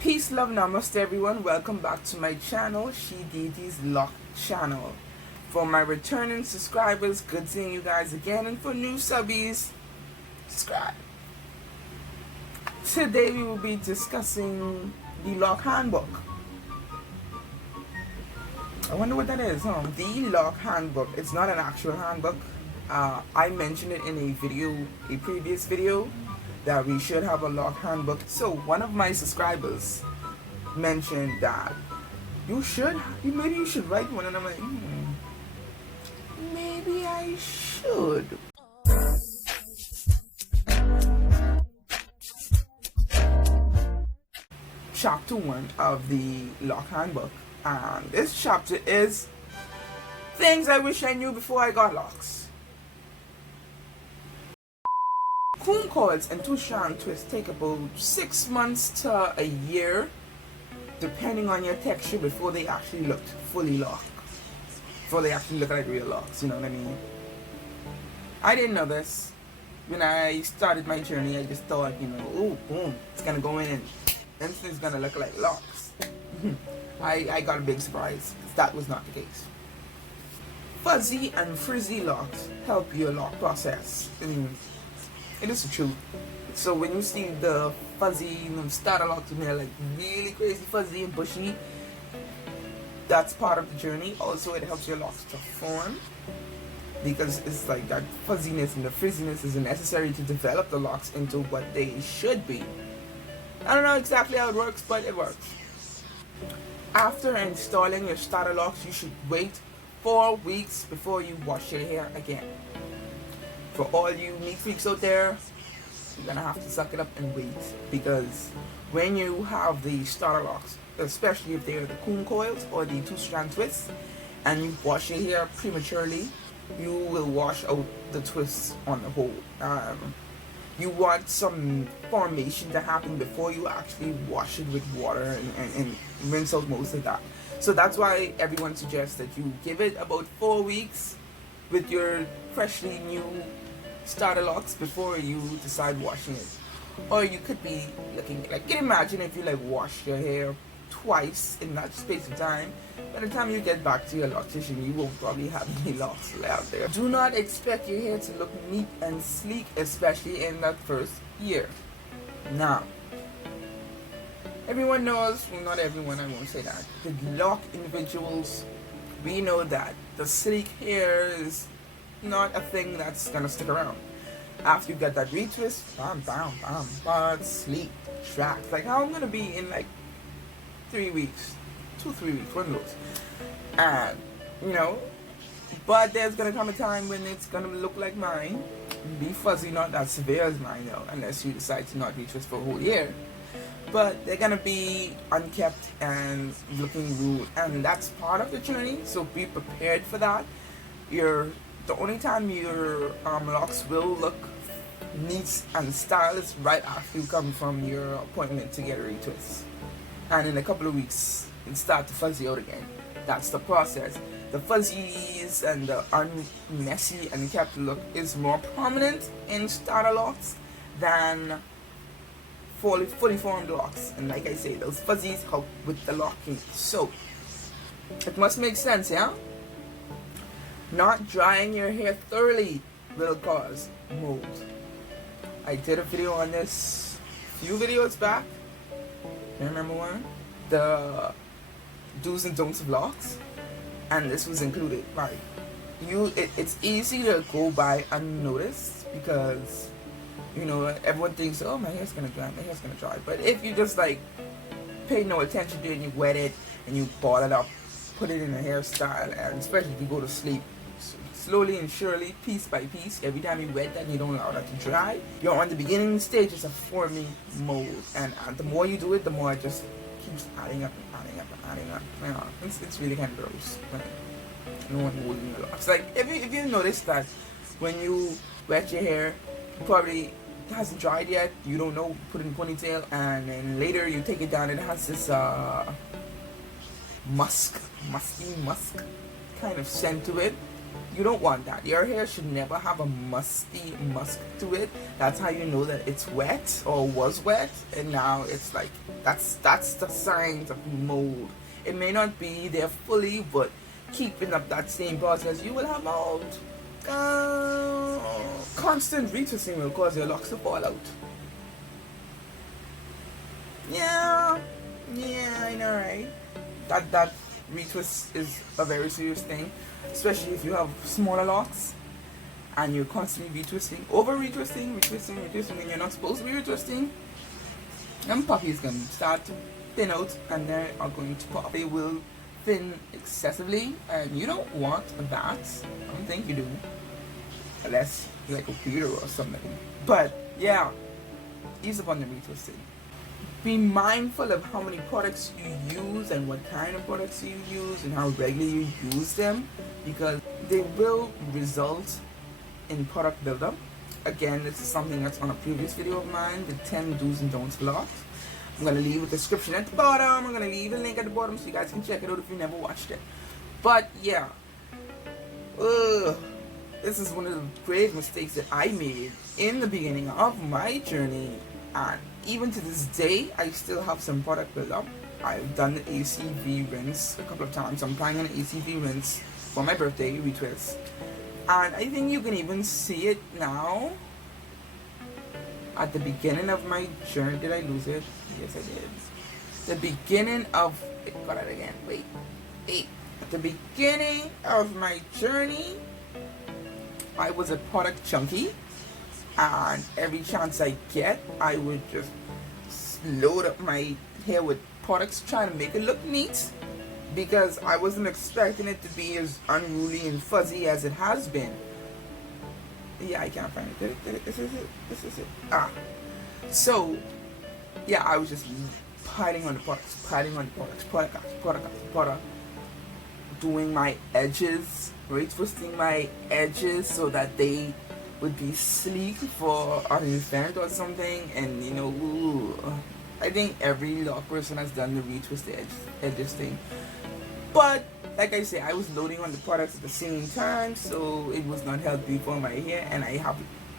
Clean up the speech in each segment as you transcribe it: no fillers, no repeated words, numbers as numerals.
Peace, love, namaste everyone. Welcome back to my channel, She Deity's LOC channel. For my returning subscribers, good seeing you guys again, and for new subbies, subscribe. Today we will be discussing the LOC handbook. I wonder what that is, huh? The LOC handbook. It's not an actual handbook. I mentioned it in a previous video, that we should have a LOC handbook. So one of my subscribers mentioned that maybe you should write one, and I'm like, maybe I should. Chapter 1 of the LOC handbook, and this chapter is things I wish I knew before I got LOCs. Coon coils and two-strand twists take about 6 months to a year, depending on your texture, before they actually look fully locked. Before they actually look like real locks, you know what I mean? I didn't know this. When I started my journey, I just thought, oh, boom, it's gonna go in and instantly it's gonna look like locks. I got a big surprise. That was not the case. Fuzzy and frizzy locks help your lock process. It is the truth. So when you see the fuzzy, starter locks when they're like really crazy fuzzy and bushy, that's part of the journey. Also, it helps your locks to form, because it's like that fuzziness and the frizziness is necessary to develop the locks into what they should be. I don't know exactly how it works, but it works. After installing your starter locks, you should wait 4 weeks before you wash your hair again. For all you neat freaks out there, you're gonna have to suck it up and wait, because when you have the starter locks, especially if they're the coon coils or the two-strand twists, and you wash your hair prematurely, you will wash out the twists on the whole. You want some formation to happen before you actually wash it with water and rinse out most of that. So that's why everyone suggests that you give it about 4 weeks with your freshly new starter locks before you decide washing it. Or you could be looking like, can you imagine if you like wash your hair twice in that space of time? By the time you get back to your loctician, you won't probably have any locks out there. Do not expect your hair to look neat and sleek, especially in that first year. Now, everyone knows, well, not everyone, I won't say that, the LOC individuals, we know that the sleek hair is not a thing that's gonna stick around. After you get that retwist, but sleek, tracked. Like how I'm gonna be in like 3 weeks, 2-3 weeks, one of those. And but there's gonna come a time when it's gonna look like mine, be fuzzy, not that severe as mine though, unless you decide to not retwist for a whole year. But they're gonna be unkept and looking rude, and that's part of the journey. So be prepared for that. The only time your locks will look neat and styled is right after you come from your appointment to get a retwist, and in a couple of weeks it start to fuzzy out again. That's the process. The fuzzies and the unmessy and kept look is more prominent in starter locks than fully formed locks. And like I say, those fuzzies help with the locking. So it must make sense, yeah? Not drying your hair thoroughly will cause mold. I did a video on this a few videos back. Can you remember one? The do's and don'ts of locks, and this was included. Like it's easy to go by unnoticed, because everyone thinks, oh, my hair's gonna dry. But if you just like pay no attention to it and you wet it and you ball it up, put it in a hairstyle, and especially if you go to sleep, slowly and surely, piece by piece, every time you wet that and you don't allow that to dry, you're on the beginning stages of forming mold. And the more you do it, the more it just keeps adding up. It's really kind of gross. No one holding your locks. Like if you notice that when you wet your hair, it probably hasn't dried yet, you don't know, put it in a ponytail, and then later you take it down, it has this musky musk kind of scent to it. You don't want that. Your hair should never have a musty musk to it. That's how you know that it's wet or was wet, and now it's like that's the signs of mold. It may not be there fully, but keeping up that same process, you will have mold. Constant retwisting will cause your locks to fall out. Yeah, I know, right? That retwist is a very serious thing, especially if you have smaller locks and you're constantly retwisting, over retwisting, and you're not supposed to be retwisting. Them puppies can start to thin out, and they are going to pop. They will thin excessively, and you don't want that. I don't think you do, unless you're like a weirdo or something. But yeah, ease upon the retwisting. Be mindful of how many products you use and what kind of products you use and how regularly you use them, because they will result in product buildup. Again, this is something that's on a previous video of mine, the 10 do's and don'ts for locks. I'm going to leave a description at the bottom. I'm going to leave a link at the bottom so you guys can check it out if you never watched it. But yeah, this is one of the grave mistakes that I made in the beginning of my journey, and even to this day I still have some product buildup. I've done the ACV rinse a couple of times. I'm planning on an ACV rinse for my birthday retwist, and I think you can even see it now. At the beginning of my journey, did I lose it? Yes, I did. The beginning of, got it again, wait. At the beginning of my journey, I was a product junkie, and every chance I get, I would just load up my hair with products trying to make it look neat, because I wasn't expecting it to be as unruly and fuzzy as it has been. Yeah, I can't find it. This is it. So yeah, I was just piling on the products, product, doing my edges, retwisting my edges so that they would be sleek for an event or something. And you know, I think every lock person has done the retwist edges thing, but like I say, I was loading on the products at the same time, so it was not healthy for my hair, and I have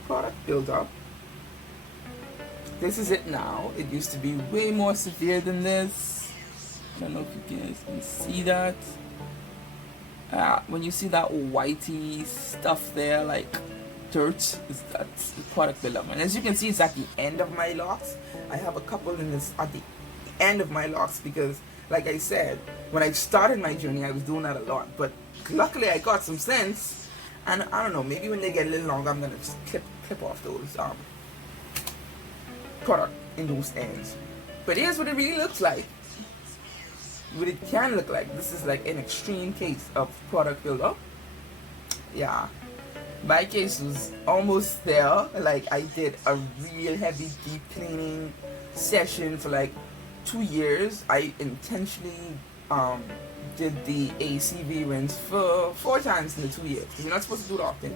product buildup. This is it now. It used to be way more severe than this. I don't know if you guys can see that. When you see that whitey stuff there, like dirt, that's the product buildup. And as you can see, it's at the end of my locks. I have a couple in this at the end of my locks because, like I said, when I started my journey, I was doing that a lot. But luckily, I got some sense, and I don't know, maybe when they get a little longer, I'm gonna just clip off those product in those ends. But here's what it really looks like. What it can look like. This is like an extreme case of product buildup. Yeah, my case was almost there. Like, I did a real heavy deep cleaning session for like 2 years. I intentionally did the ACV rinse for 4 times in the 2 years, because you're not supposed to do it often.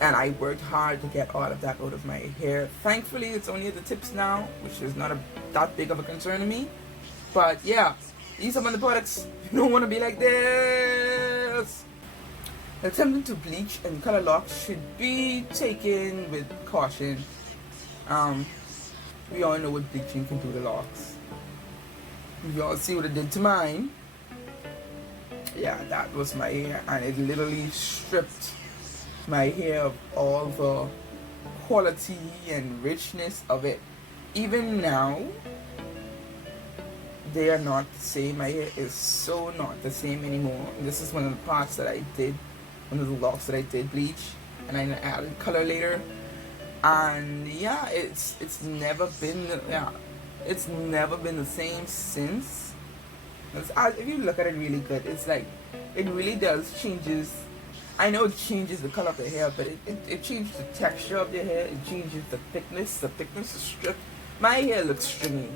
And I worked hard to get all of that out of my hair. Thankfully, it's only at the tips now, which is not that big of a concern to me. But yeah, these are some of the products. You don't want to be like this. Attempting to bleach and color locks should be taken with caution. We all know what bleaching can do to locks. You all see what it did to mine. Yeah, that was my hair, and it literally stripped my hair of all the quality and richness of it. Even now, they are not the same. My hair is so not the same anymore. And this is one of the parts that I did, one of the locks that I did bleach, and I added color later. And yeah, it's never been the same since. If you look at it really good, it's like it really does changes. I know it changes the color of the hair, but it changes the texture of the hair. It changes the thickness. The thickness is stripped. My hair looks stringy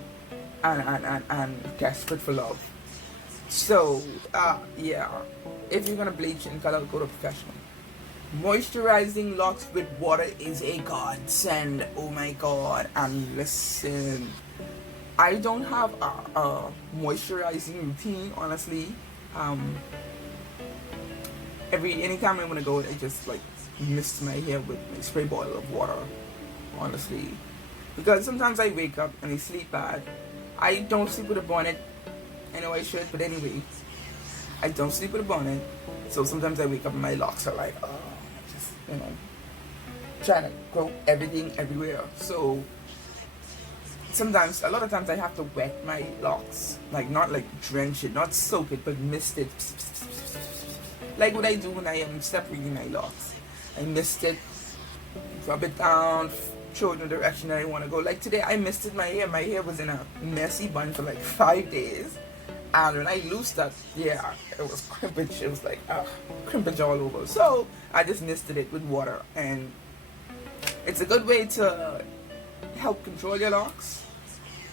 and desperate for love. So yeah, if you're gonna bleach and color, go to professional. Moisturizing locks with water is a godsend. Oh my god! And listen, I don't have a moisturizing routine, honestly. Anytime I want to go, I just like mist my hair with like spray bottle of water, honestly, because sometimes I wake up and I sleep bad. I don't sleep with a bonnet. I know I should, but anyway, I don't sleep with a bonnet, so sometimes I wake up and my locks are like, oh, just, trying to grow everything everywhere. So sometimes, a lot of times I have to wet my locks, like not like drench it, not soak it, but mist it, like what I do when I am separating my locks. I mist it, rub it down, show it the direction that I want to go. Like today I misted my hair. My hair was in a messy bun for like 5 days, and when I loosed that, yeah, it was crimpage. It was like crimpage all over. So I just misted it with water, and it's a good way to help control your locks.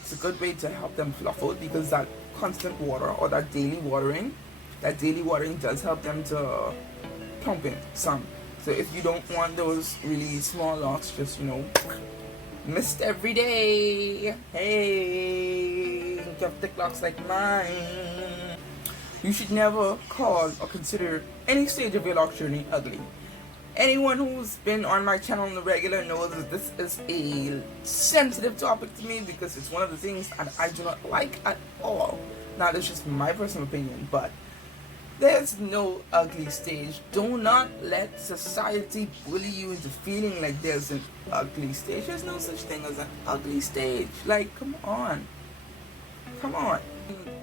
It's a good way to help them fluff out, because that constant water or that daily watering does help them to plump in some. So if you don't want those really small locks, just mist every day. Hey, you have thick locks like mine. You should never call or consider any stage of your lock journey ugly. Anyone who's been on my channel on the regular knows that this is a sensitive topic to me, because it's one of the things that I do not like at all. Now, that's just my personal opinion, but there's no ugly stage. Do not let society bully you into feeling like there's an ugly stage. There's no such thing as an ugly stage. Like, come on. Come on.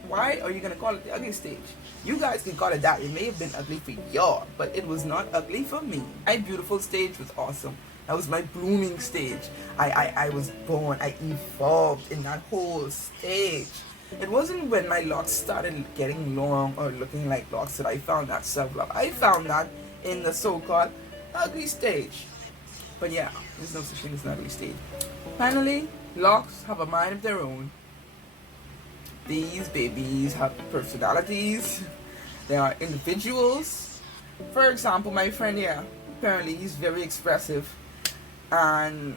Why are you going to call it the ugly stage? You guys can call it that. It may have been ugly for y'all, but it was not ugly for me. My beautiful stage was awesome. That was my blooming stage. I was born. I evolved in that whole stage. It wasn't when my locks started getting long or looking like locks that I found that self-love. I found that in the so-called ugly stage. But yeah, there's no such thing as an ugly stage. Finally, locks have a mind of their own. These babies have personalities. They are individuals. For example, my friend here, apparently he's very expressive. And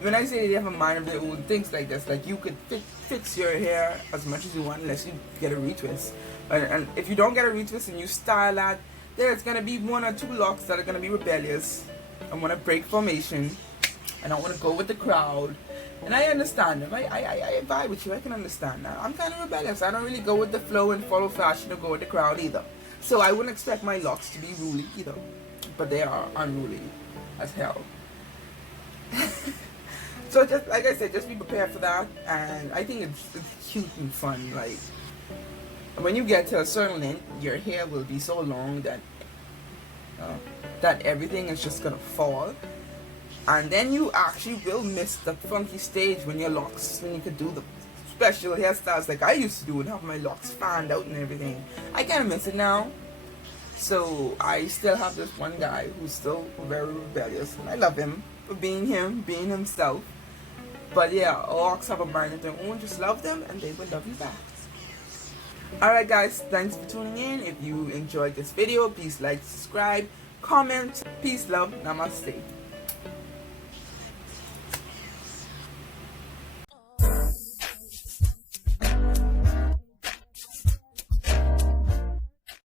when I say they have a mind of their own, things like this, like you could fix your hair as much as you want unless you get a retwist. And if you don't get a retwist and you style that, there's going to be 1 or 2 locks that are going to be rebellious and want to break formation and I want to go with the crowd. And I understand them. I vibe with you. I can understand that. I'm kind of rebellious. I don't really go with the flow and follow fashion or go with the crowd either. So I wouldn't expect my locks to be ruly either. But they are unruly as hell. So just like I said, just be prepared for that. And I think it's cute and fun. Like when you get to a certain length, your hair will be so long that that everything is just gonna fall. And then you actually will miss the funky stage when your locks, when you could do the special hairstyles like I used to do and have my locks fanned out and everything. I kind of miss it now. So I still have this one guy who's still very rebellious, and I love him for being him, being himself. But yeah, locks have a mind of their own. Just love them and they will love you back. Alright guys, thanks for tuning in. If you enjoyed this video, please like, subscribe, comment. Peace, love, namaste.